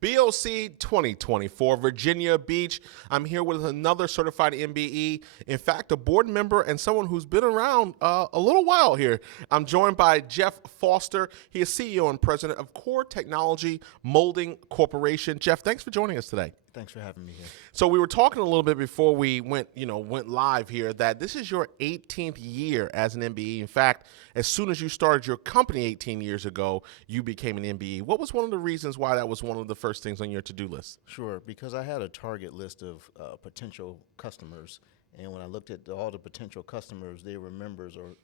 BOC 2024, Virginia Beach. I'm here with another certified MBE. In fact, a board member and someone who's been around a little while here. I'm joined by Geoff Foster. He is CEO and president of Core Technology Molding Corporation. Geoff, thanks for joining us today. Thanks for having me here. So we were talking a little bit before we went live here that this is your 18th year as an MBE. In fact, as soon as you started your company 18 years ago, you became an MBE. What was one of the reasons why that was one of the first things on your to-do list? Sure, because I had a target list of potential customers, and when I looked at all the potential customers, they were members or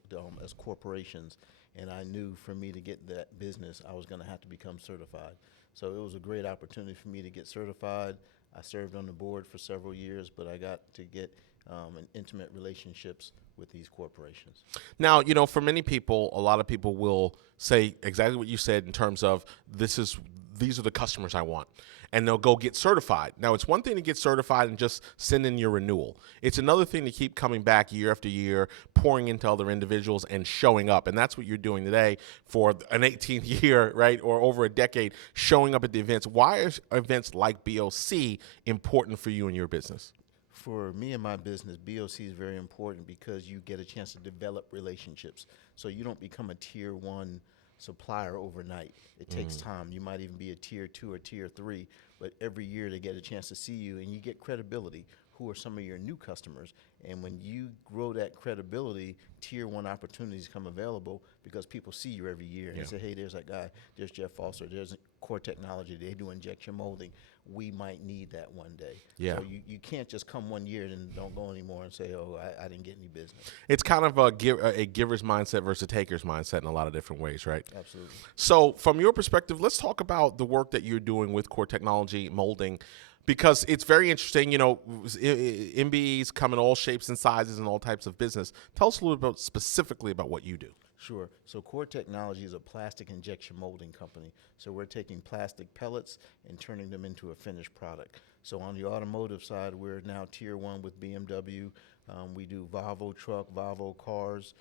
as corporations, and I knew for me to get that business, I was going to have to become certified. So it was a great opportunity for me to get certified. I served on the board for several years, but I got to get intimate relationships with these corporations. Now, for many people, a lot of people will say exactly what you said in terms of these are the customers I want, and they'll go get certified. Now, it's one thing to get certified and just send in your renewal. It's another thing to keep coming back year after year, pouring into other individuals and showing up, and that's what you're doing today for an 18th year, right, or over a decade, showing up at the events. Why are events like BOC important for you and your business? For me and my business, BOC is very important because you get a chance to develop relationships. So you don't become a tier one supplier overnight. It takes time. You might even be a tier 2 or tier 3, but every year they get a chance to see you and you get credibility. Who are some of your new customers? And when you grow that credibility, tier 1 opportunities come available because people see you every year and say, hey, there's that guy, there's Geoff Foster, there's Core Technology, they do injection molding. We might need that one day. Yeah. So you can't just come one year and don't go anymore and say, oh, I didn't get any business. It's kind of a giver's mindset versus a taker's mindset in a lot of different ways, right? Absolutely. So from your perspective, let's talk about the work that you're doing with Core Technology Molding, because it's very interesting. MBEs come in all shapes and sizes and all types of business. Tell us a little bit specifically about what you do. Sure. So Core Technology is a plastic injection molding company. So we're taking plastic pellets and turning them into a finished product. So on the automotive side, we're now tier 1 with BMW. We do Volvo truck, Volvo cars,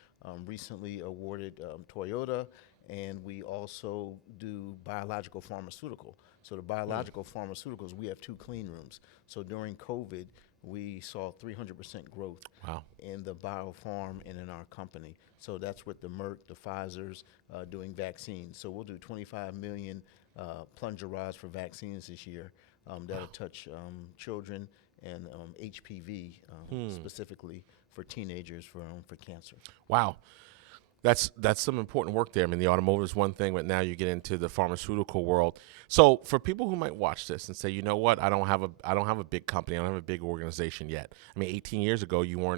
recently awarded Toyota, and we also do biological pharmaceutical. So the biological pharmaceuticals, we have 2 clean rooms. So during COVID, we saw 300% growth in the biopharm and in our company. So that's with the Merck, the Pfizers doing vaccines. So we'll do 25 million plunger rods for vaccines this year. That'll touch children and HPV specifically for teenagers for cancer. Wow. That's some important work there. I mean, the automotive is one thing, but now you get into the pharmaceutical world. So for people who might watch this and say, you know what, I don't have a big company, I don't have a big organization yet. I mean, 18 years ago, you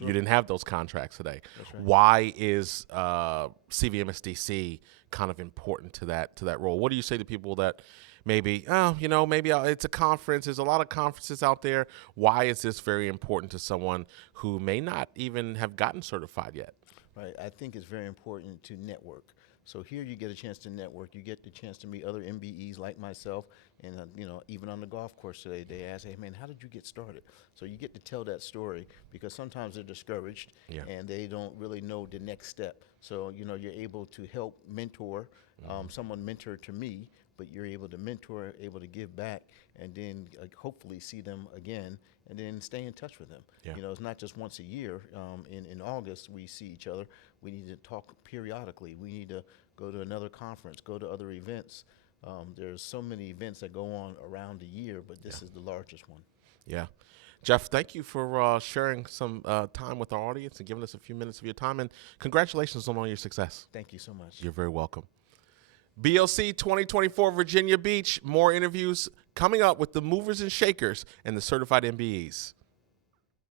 didn't have those contracts today. That's right. Why is CVMSDC kind of important to that role? What do you say to people that maybe it's a conference, there's a lot of conferences out there. Why is this very important to someone who may not even have gotten certified yet? Right. I think it's very important to network. So here you get a chance to network. You get the chance to meet other MBEs like myself. And, even on the golf course today, they ask, hey, man, how did you get started? So you get to tell that story because sometimes they're discouraged and they don't really know the next step. So, you're able to help mentor. Someone mentored to me, but you're able to mentor, able to give back, and then hopefully see them again and then stay in touch with them. Yeah. It's not just once a year. In August, we see each other. We need to talk periodically. We need to go to another conference, go to other events. There's so many events that go on around a year, but this is the largest one. Yeah. Geoff, thank you for sharing some time with our audience and giving us a few minutes of your time, and congratulations on all your success. Thank you so much. You're very welcome. BOC 2024 Virginia Beach, more interviews coming up with the movers and shakers and the certified MBEs.